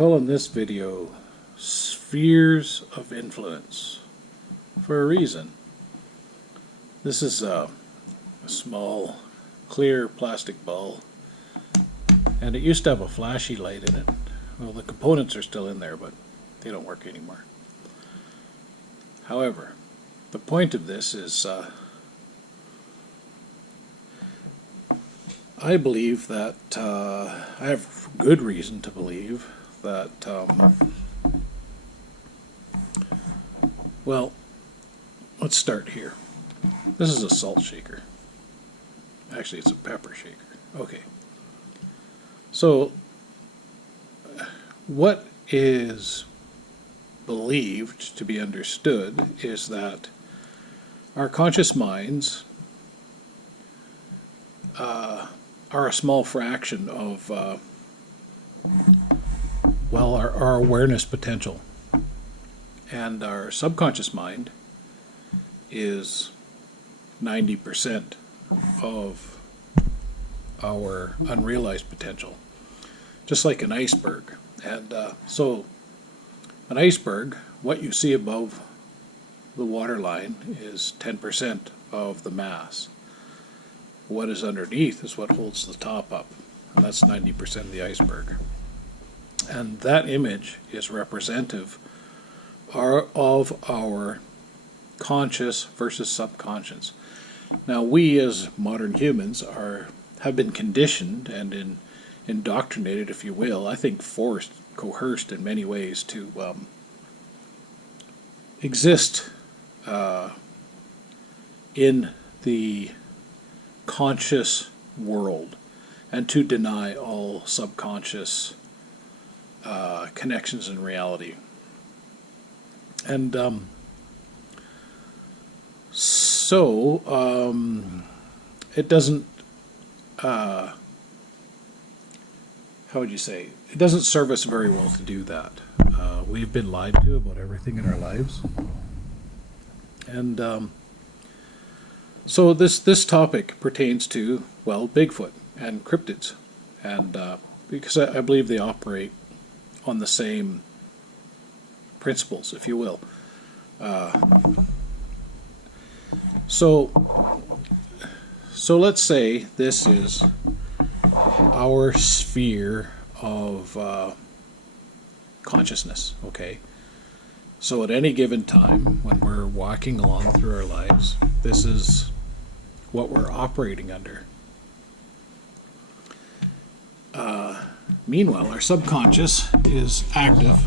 calling this video Spheres of Influence for a reason. This is a small clear plastic ball, and it used to have a flashy light in it. Well, the components are still in there, but they don't work anymore. However, the point of this is I believe that I have good reason to believe that well, let's start here. This is a salt shaker. Actually, it's a pepper shaker. Okay. So, what is believed to be understood is that our conscious minds are a small fraction of, our awareness potential. And our subconscious mind is 90% of our unrealized potential, just like an iceberg. And so an iceberg, what you see above the waterline is 10% of the mass. What is underneath is what holds the top up, and that's 90% of the iceberg. And that image is representative of our conscious versus subconscious. Now, we as modern humans have been conditioned and indoctrinated, if you will, I think forced, coerced in many ways to exist in the conscious world and to deny all subconscious connections in reality. And it doesn't, how would you say, it doesn't serve us very well to do that. We've been lied to about everything in our lives. And so this topic pertains to, well, Bigfoot and cryptids. And because I believe they operate on the same principles, if you will. So let's say this is our sphere of consciousness, okay? So at any given time, when we're walking along through our lives, this is what we're operating under. Meanwhile, our subconscious is active,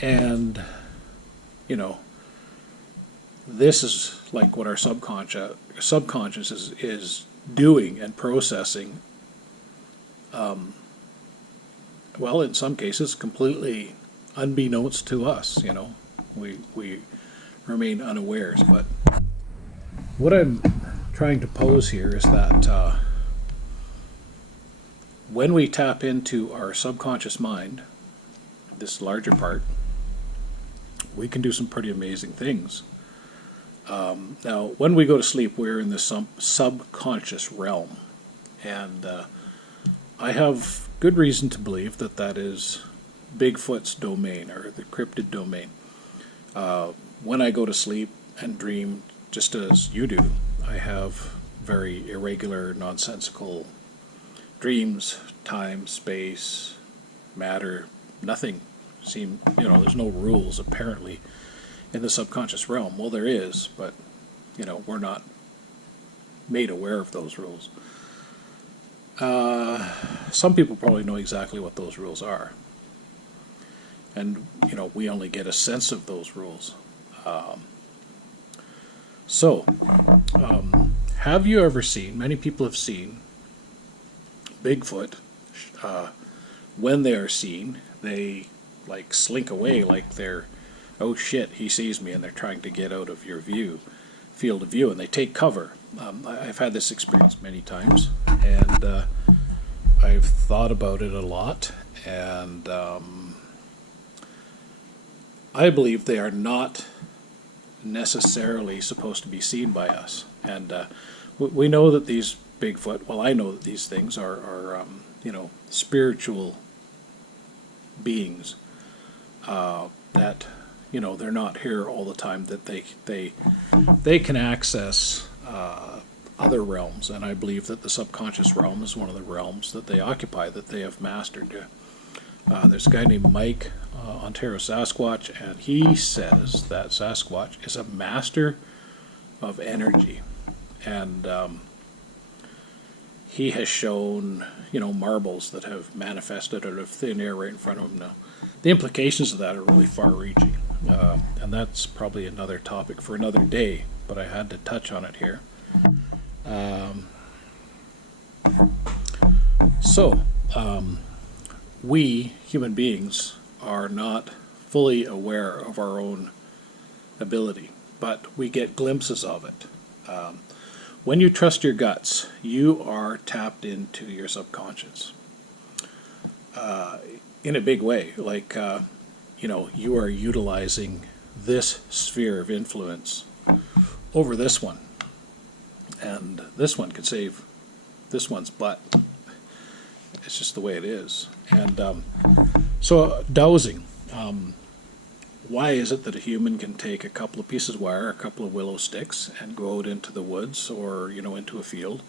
and, this is like what our subconscious is doing and processing. Well, in some cases, completely unbeknownst to us. We remain unawares. But what I'm trying to pose here is that when we tap into our subconscious mind, this larger part, we can do some pretty amazing things. Now, when we go to sleep, we're in the subconscious realm, and I have good reason to believe that that is Bigfoot's domain, or the cryptid domain. When I go to sleep and dream, just as you do, I have very irregular, nonsensical dreams. Time, space, matter, nothing there's no rules apparently in the subconscious realm. Well, there is, but we're not made aware of those rules. Some people probably know exactly what those rules are, and we only get a sense of those rules. Have you ever seen, many people have seen Bigfoot, when they are seen, they slink away, like they're, oh shit, he sees me, and they're trying to get out of your field of view, and they take cover. I've had this experience many times, and I've thought about it a lot, and I believe they are not necessarily supposed to be seen by us. And we know that these Bigfoot, well, I know that these things are spiritual beings, that, you know, they're not here all the time, that they can access other realms, and I believe that the subconscious realm is one of the realms that they occupy, that they have mastered. There's a guy named Mike, Ontario Sasquatch, and he says that Sasquatch is a master of energy, and he has shown, you know, marbles that have manifested out of thin air right in front of him. Now, the implications of that are really far-reaching, and that's probably another topic for another day, but I had to touch on it here. We, human beings, are not fully aware of our own ability, but we get glimpses of it. When you trust your guts, you are tapped into your subconscious in a big way. Like, you know, you are utilizing this sphere of influence over this one, and this one could save this one's butt. It's just the way it is. And so dowsing. Why is it that a human can take a couple of pieces of wire, a couple of willow sticks, and go out into the woods or, you know, into a field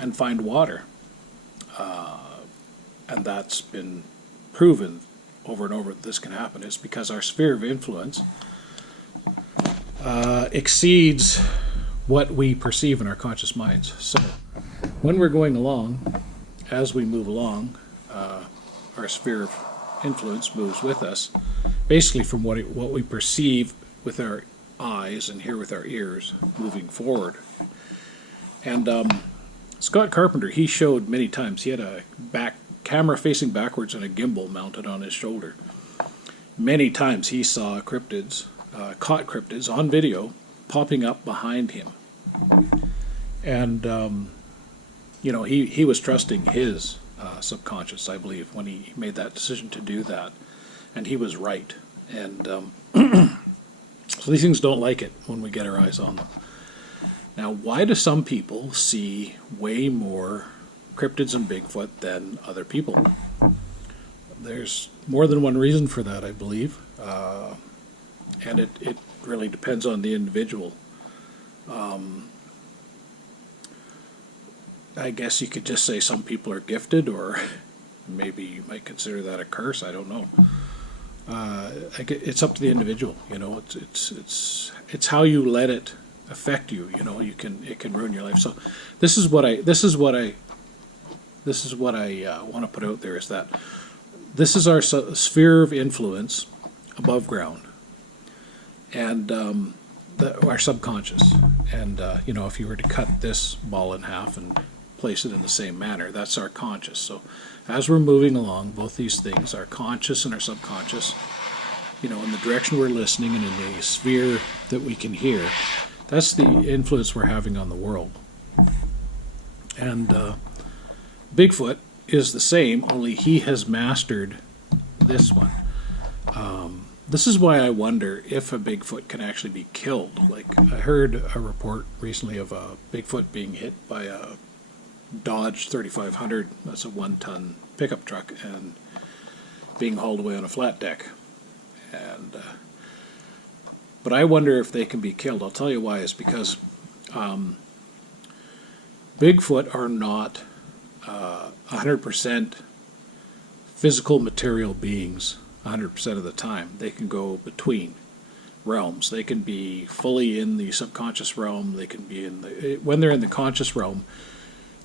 and find water? And that's been proven over and over that this can happen. It's because our sphere of influence exceeds what we perceive in our conscious minds. So when we're going along, as we move along, our sphere of influence moves with us, basically from what we perceive with our eyes and hear with our ears moving forward. And Scott Carpenter, he showed many times, he had a camera facing backwards and a gimbal mounted on his shoulder. Many times he saw cryptids, caught cryptids on video, popping up behind him. And you know, he was trusting his subconscious, I believe, when he made that decision to do that, and he was right. And so these things don't like it when we get our eyes on them. Now, why do some people see way more cryptids and Bigfoot than other people? There's more than one reason for that, I believe, and it really depends on the individual. I guess you could just say some people are gifted, or maybe you might consider that a curse. I don't know. It's up to the individual. You know, it's how you let it affect you. You know, it can ruin your life. So this is what I want to put out there, is that this is our sphere of influence above ground, and our subconscious. And you know, if you were to cut this ball in half and place it in the same manner, that's our conscious. So as we're moving along, both these things, our conscious and our subconscious, you know, in the direction we're listening and in the sphere that we can hear, that's the influence we're having on the world. And Bigfoot is the same, only he has mastered this one. This is why I wonder if a Bigfoot can actually be killed. Like, I heard a report recently of a Bigfoot being hit by a Dodge 3500, that's a 1-ton pickup truck, and being hauled away on a flat deck. And but I wonder if they can be killed. I'll tell you why. Is because Bigfoot are not 100% physical material beings 100% of the time. They can go between realms. They can be fully in the subconscious realm. They can be when they're in the conscious realm,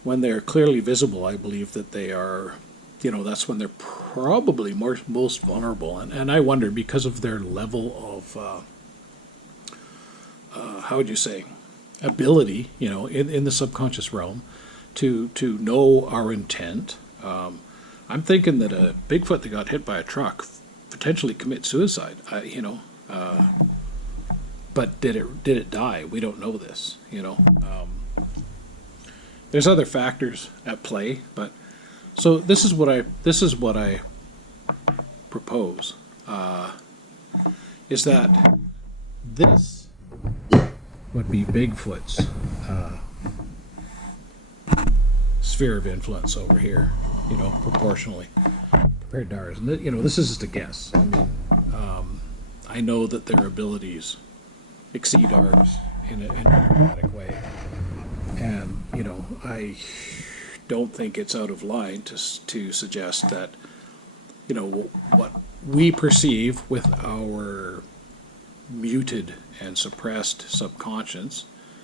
when they're clearly visible, I believe that they are, you know, that's when they're probably most vulnerable. And I wonder, because of their level of, how would you say, ability, you know, in the subconscious realm, to know our intent. I'm thinking that a Bigfoot that got hit by a truck potentially commit suicide. But did it die? We don't know this. You know, there's other factors at play, but so this is what I propose, is that this would be Bigfoot's sphere of influence over here, you know, proportionally. compared to ours. And, this is just a guess. I mean, I know that their abilities exceed ours in a dramatic way. And, I don't think it's out of line to suggest that, what we perceive with our muted and suppressed subconscious